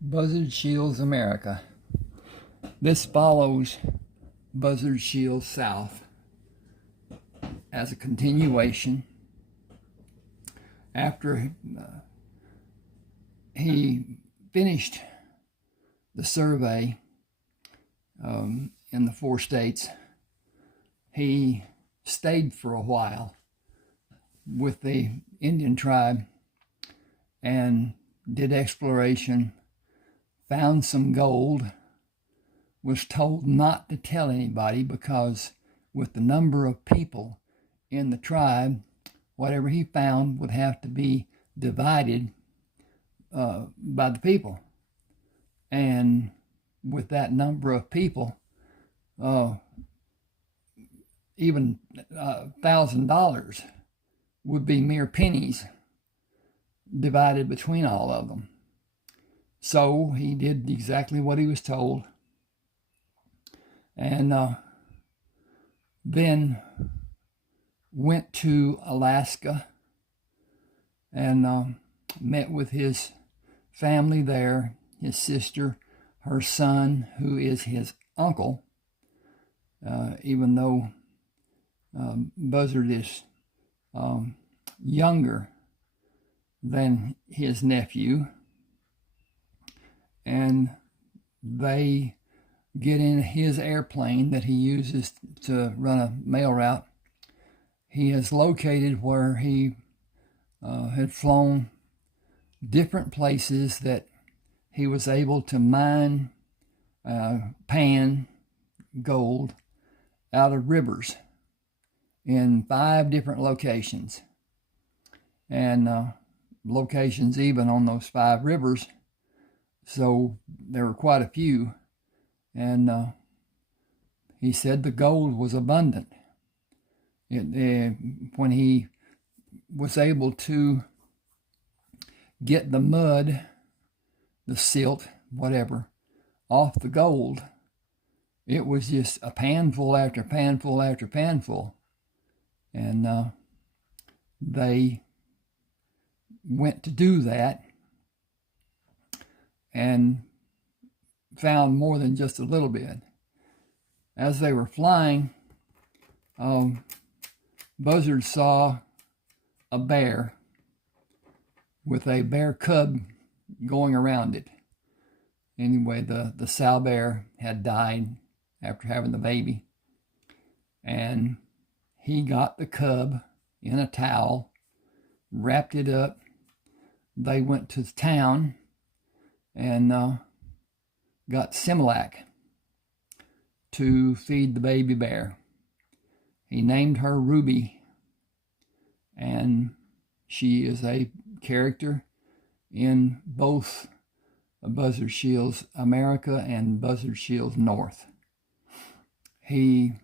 Buzzard Shields, America. This follows Buzzard Shields South as a continuation after he finished the survey in the 4 states. He stayed for a while with the Indian tribe and did exploration, found some gold, was told not to tell anybody because with the number of people in the tribe, whatever he found would have to be divided by the people. And with that number of people, even $1,000 would be mere pennies divided between all of them. So he did exactly what he was told, and then went to Alaska and met with his family there, his sister, her son, who is his uncle, even though Buzzard is younger than his nephew. And they get in his airplane that he uses to run a mail route. He is located where he had flown different places that he was able to mine pan gold out of rivers in 5 different locations, and locations even on those 5 rivers. So there were quite a few, and he said the gold was abundant. When he was able to get the mud, the silt, whatever, off the gold, it was just a panful after panful after panful. And they went to do that and found more than just a little bit. As they were flying, Buzzard saw a bear with a bear cub going around it. Anyway, the sow bear had died after having the baby, and he got the cub in a towel, wrapped it up. They went to town and got Similac to feed the baby bear. He named her Ruby, and she is a character in both Buzzard Shields America and Buzzard Shields North. He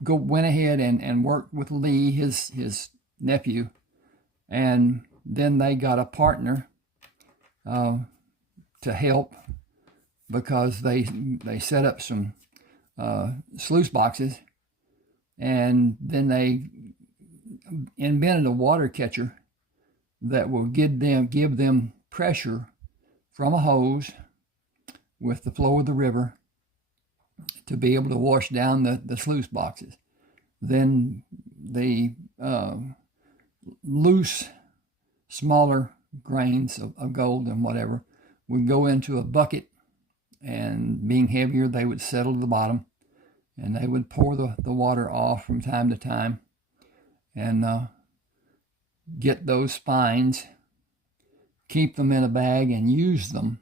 went ahead and worked with Lee, his nephew, and then they got a partner to help, because they set up some sluice boxes, and then they invented a water catcher that will give them pressure from a hose with the flow of the river to be able to wash down the sluice boxes. Then the loose, smaller grains of gold and whatever would go into a bucket, and being heavier, they would settle to the bottom, and they would pour the water off from time to time and get those spines, keep them in a bag, and use them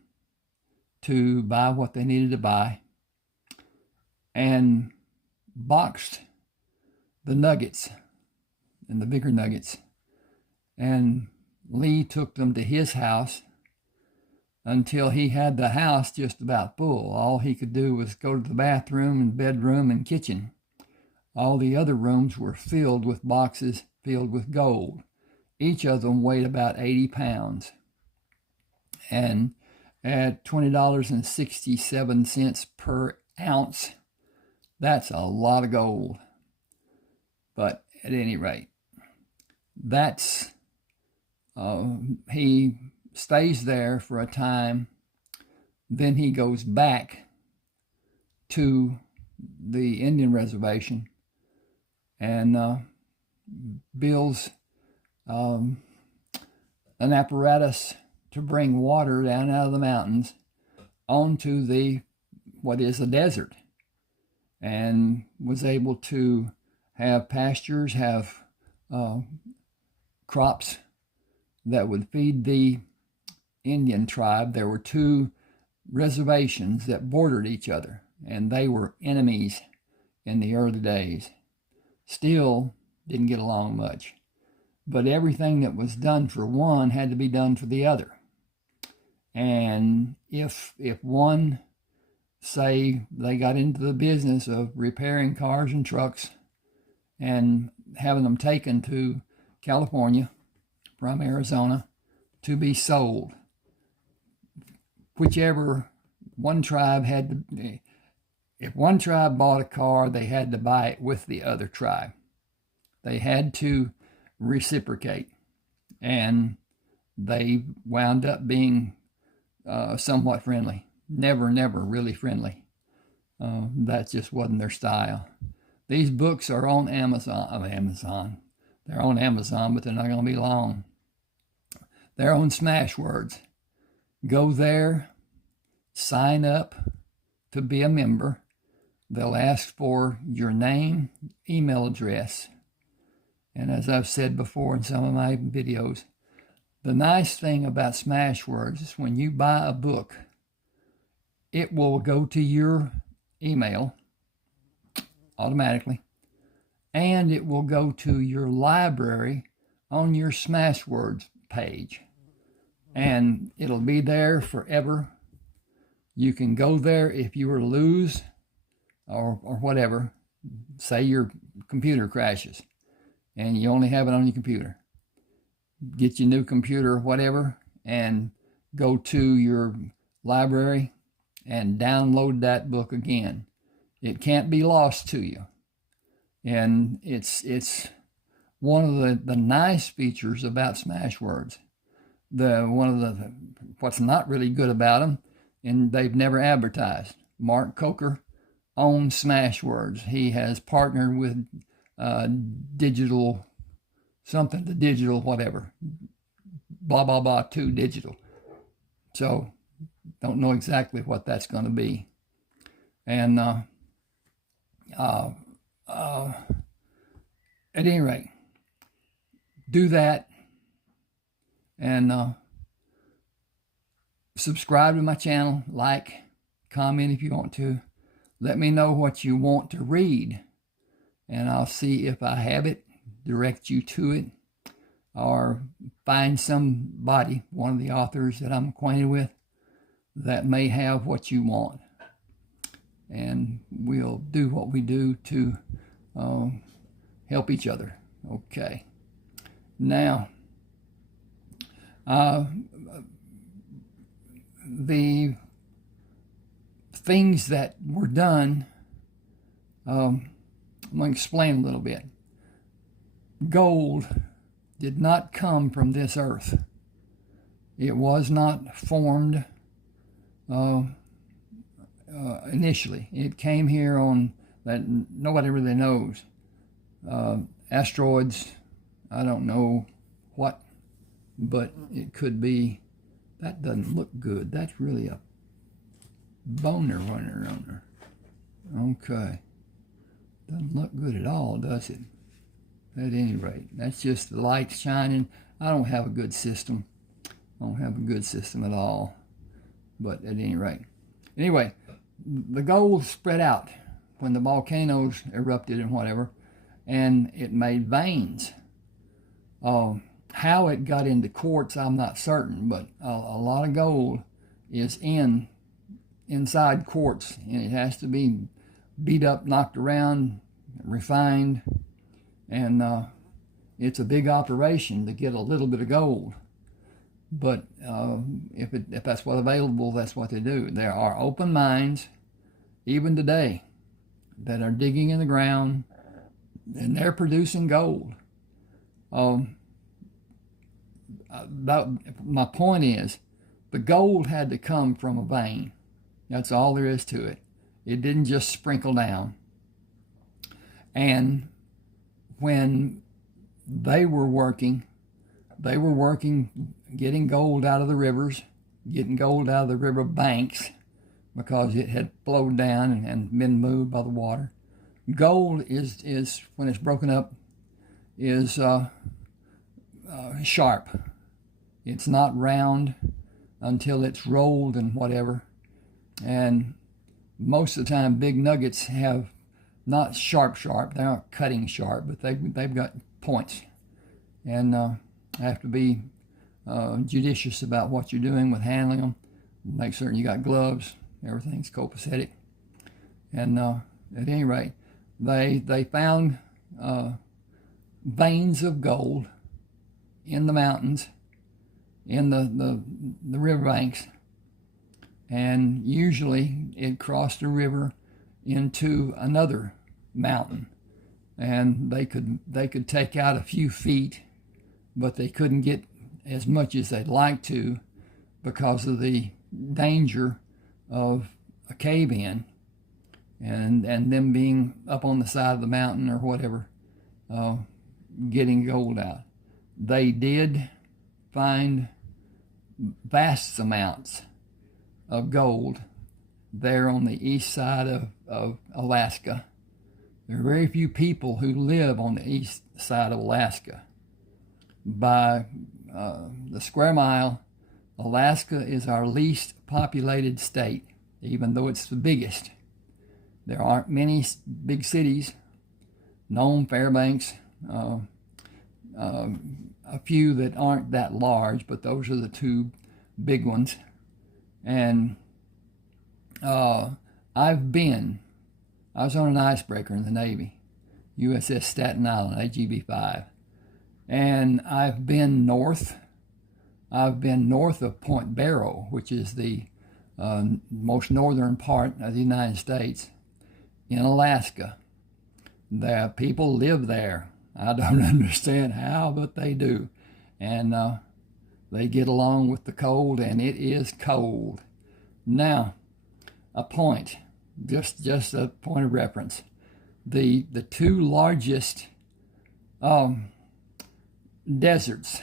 to buy what they needed to buy, and boxed the nuggets and the bigger nuggets. And Lee took them to his house until he had the house just about full. All he could do was go to the bathroom and bedroom and kitchen. All the other rooms were filled with boxes filled with gold. Each of them weighed about 80 pounds. And at $20.67 per ounce, that's a lot of gold. But at any rate, that's he stays there for a time. Then he goes back to the Indian reservation and builds an apparatus to bring water down out of the mountains onto what is a desert, and was able to have pastures, have crops that would feed the Indian tribe. There were two reservations that bordered each other, and they were enemies in the early days. Still didn't get along much. But everything that was done for one had to be done for the other. And if one, say, they got into the business of repairing cars and trucks and having them taken to California from Arizona to be sold, whichever one tribe had to, if one tribe bought a car, they had to buy it with the other tribe. They had to reciprocate, and they wound up being somewhat friendly. Never really friendly. That just wasn't their style. These books are on Amazon. They're on Amazon, but they're not going to be long. They're on Smashwords. Go there, sign up to be a member. They'll ask for your name, email address. And as I've said before in some of my videos, the nice thing about Smashwords is when you buy a book, it will go to your email automatically, and it will go to your library on your Smashwords page. And it'll be there forever. You can go there if you were to lose or whatever. Say your computer crashes and you only have it on your computer. Get your new computer or whatever and go to your library and download that book again. It can't be lost to you. And it's one of the nice features about Smashwords. What's not really good about them, and they've never advertised. Mark Coker owns Smashwords. He has partnered with digital whatever, blah blah blah 2 digital. So don't know exactly what that's going to be. And at any rate, do that. And subscribe to my channel, like, comment if you want to. Let me know what you want to read, and I'll see if I have it, direct you to it, or find somebody, one of the authors that I'm acquainted with, that may have what you want. And we'll do what we do to help each other. Okay. Now, the things that were done, I'm going to explain a little bit. Gold did not come from this earth. It was not formed initially. It came here on that nobody really knows. Asteroids, I don't know what, but it could be. That doesn't look good. That's really a boner running around there. Okay. Doesn't look good at all, does it? At any rate, that's just the light shining. I don't have a good system. I don't have a good system at all. But at any rate. Anyway, the gold spread out when the volcanoes erupted and whatever, and it made veins. How it got into quartz, I'm not certain, but a lot of gold is inside quartz, and it has to be beat up, knocked around, refined, and it's a big operation to get a little bit of gold. But if that's what's available, that's what they do. There are open mines, even today, that are digging in the ground, and they're producing gold. my point is, the gold had to come from a vein. That's all there is to it. It didn't just sprinkle down. And when they were working getting gold out of the rivers, getting gold out of the river banks because it had flowed down and been moved by the water. Gold is when it's broken up, is sharp. It's not round until it's rolled and whatever. And most of the time, big nuggets have not sharp. They're not cutting sharp, but they've got points. And have to be judicious about what you're doing with handling them. Make certain you got gloves. Everything's copacetic. And at any rate, they found veins of gold in the mountains, in the riverbanks, and usually it crossed a river into another mountain, and they could take out a few feet, but they couldn't get as much as they'd like to because of the danger of a cave-in and them being up on the side of the mountain or whatever, getting gold out. They did find vast amounts of gold there on the east side of Alaska. There are very few people who live on the east side of Alaska. By the square mile, Alaska is our least populated state, even though it's the biggest. There aren't many big cities. Nome, Fairbanks, a few that aren't that large, but those are the two big ones. And I was on an icebreaker in the Navy, USS Staten Island, AGB-5. And I've been north of Point Barrow, which is the most northern part of the United States, in Alaska. The people live there. I don't understand how, but they do. And they get along with the cold, and it is cold. Now, just a point of reference. The two largest deserts,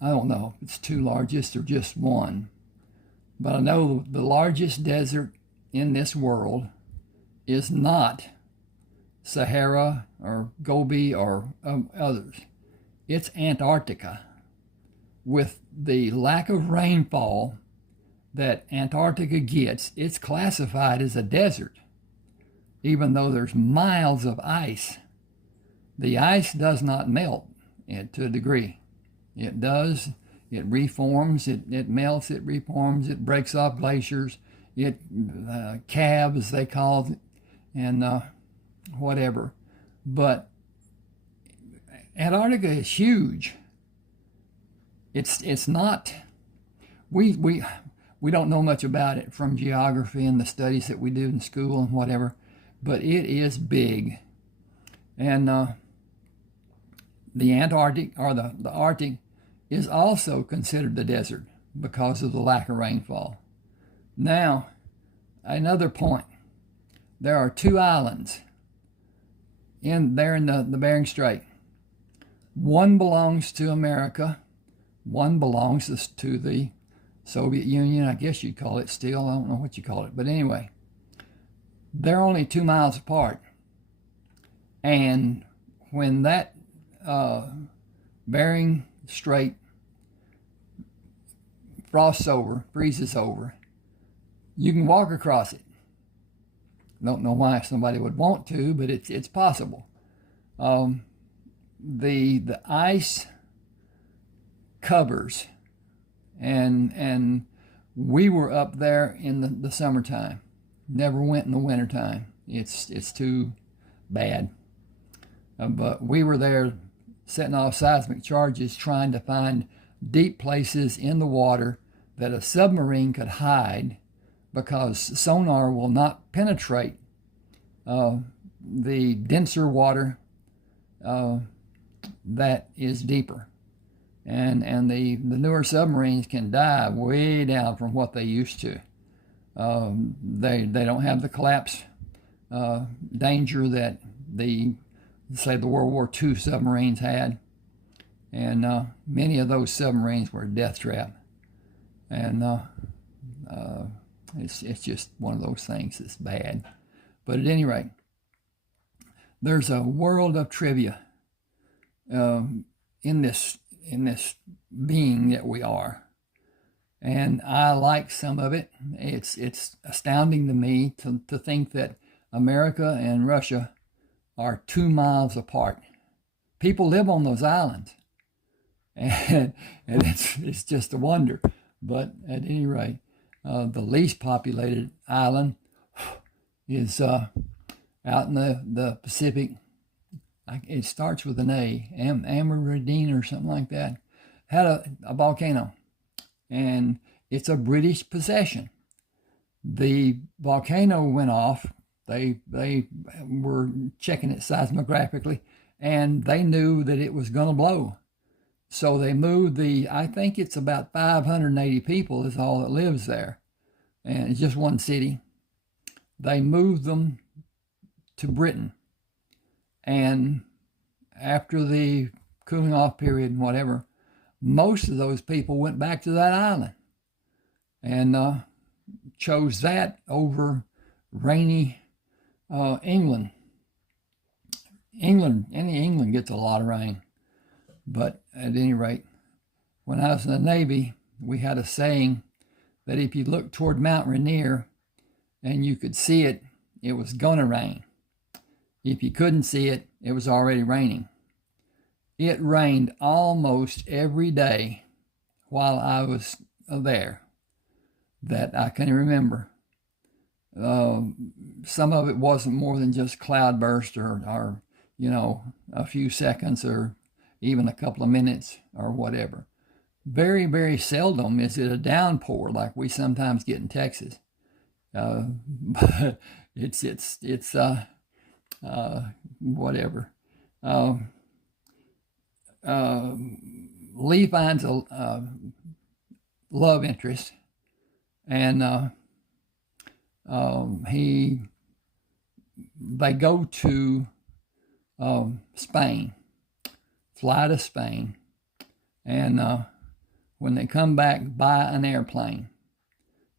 I don't know if it's two largest or just one, but I know the largest desert in this world is not Sahara or Gobi or others. It's Antarctica. With the lack of rainfall that Antarctica gets, it's classified as a desert, even though there's miles of ice. The ice does not melt to a degree. It does. It reforms. It melts. It reforms. It breaks off glaciers. It calves, they call it, and whatever. But Antarctica is huge. It's not. We don't know much about it from geography and the studies that we do in school and whatever, but it is big. And the Antarctic, or the Arctic, is also considered a desert because of the lack of rainfall. Now, another point. There are two islands in the Bering Strait. One belongs to America. One belongs to the Soviet Union, I guess you'd call it still. I don't know what you call it. But anyway, they're only 2 miles apart. And when that Bering Strait freezes over, you can walk across it. Don't know why somebody would want to, but it's possible. The ice covers, and we were up there in the summertime. Never went in the wintertime. It's too bad. But we were there setting off seismic charges, trying to find deep places in the water that a submarine could hide, because sonar will not penetrate the denser water that is deeper. and the newer submarines can dive way down from what they used to. They don't have the collapse danger that say the World War II submarines had, and many of those submarines were a death trap, and it's just one of those things that's bad. But at any rate, there's a world of trivia in this being that we are, and I like some of it. It's astounding to me to think that America and Russia are 2 miles apart. People live on those islands, and it's just a wonder. But at any rate, the least populated island is out in the Pacific. It starts with an A, Amaradine or something like that. Had a volcano, and it's a British possession. The volcano went off. They were checking it seismographically, and they knew that it was going to blow. So they moved I think it's about 580 people is all that lives there, and it's just one city. They moved them to Britain, and after the cooling off period and whatever, most of those people went back to that island and chose that over rainy England. England gets a lot of rain. But at any rate, when I was in the Navy, we had a saying that if you looked toward Mount Rainier and you could see it, it was going to rain. If you couldn't see it, it was already raining. It rained almost every day while I was there that I can remember. Some of it wasn't more than just cloudburst or a few seconds or even a couple of minutes or whatever. Very, very seldom is it a downpour like we sometimes get in Texas. But it's whatever. Lee finds a love interest, and they go to Spain, fly to Spain, and when they come back, buy an airplane.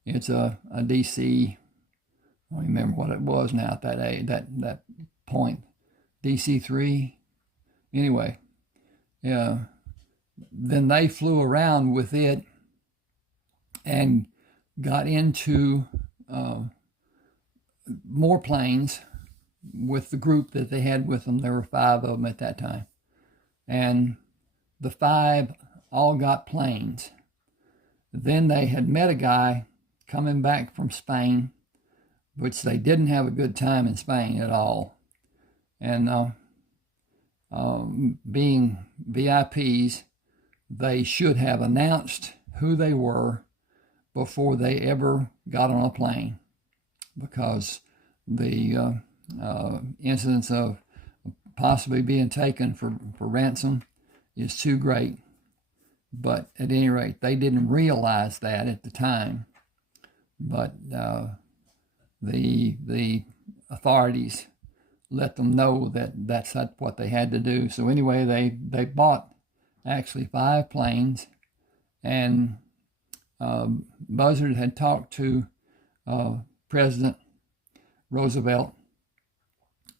It's a DC. I don't remember what it was now at that point. DC-3. Anyway, yeah. Then they flew around with it and got into more planes with the group that they had with them. There were 5 of them at that time. And the 5 all got planes. Then they had met a guy coming back from Spain, which they didn't have a good time in Spain at all. And being VIPs, they should have announced who they were before they ever got on a plane, because the incidence of possibly being taken for ransom is too great. But at any rate, they didn't realize that at the time. But the authorities let them know that that's what they had to do. So anyway, they bought actually 5 planes, and Buzzard had talked to President Roosevelt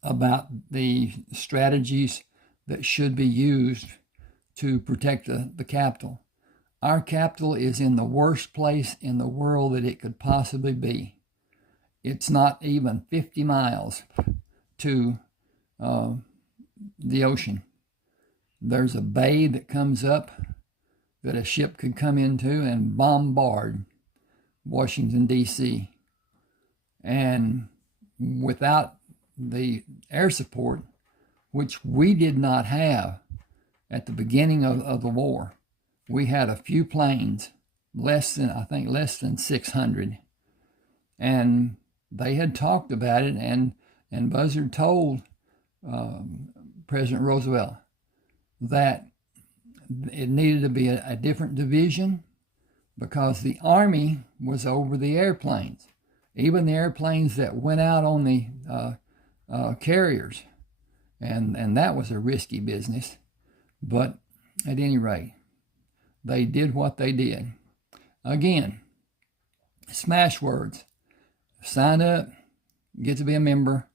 about the strategies that should be used to protect the capital. Our capital is in the worst place in the world that it could possibly be. It's not even 50 miles to the ocean. There's a bay that comes up that a ship could come into and bombard Washington, D.C. And without the air support, which we did not have at the beginning of the war, we had a few planes, less than 600. And they had talked about it, and Buzzard told President Roosevelt that it needed to be a different division because the Army was over the airplanes, even the airplanes that went out on the carriers. And that was a risky business. But at any rate, they did what they did. Again, Smashwords. Sign up, get to be a member,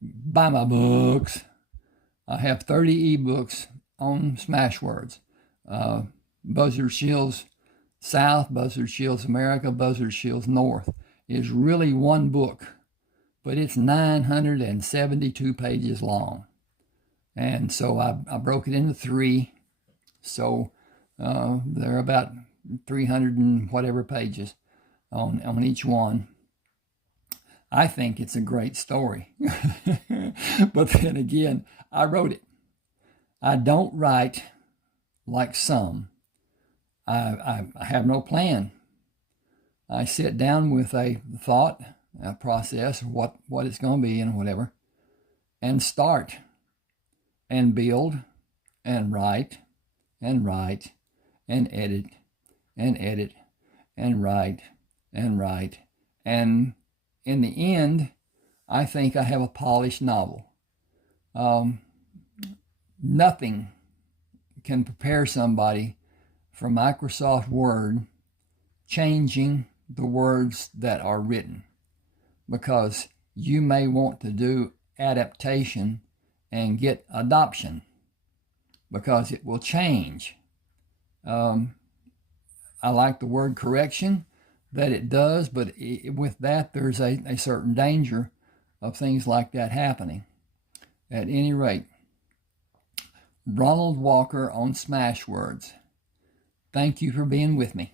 buy my books. I have 30 ebooks on Smashwords. Buzzard Shields South, Buzzard Shields America, Buzzard Shields North is really one book, but it's 972 pages long. And so I broke it into 3. So there are about 300 and whatever pages on each one. I think it's a great story. But then again, I wrote it. I don't write like some. I have no plan. I sit down with a thought, a process, what it's going to be and whatever, and start and build and write and write and edit and edit and write and write. And in the end, I think I have a polished novel. Nothing can prepare somebody for Microsoft Word changing the words that are written, because you may want to do adaptation and get adoption because it will change. I like the word correction that it does, but with that there's a certain danger of things like that happening. At any rate, Ronald Walker on Smashwords. Thank you for being with me.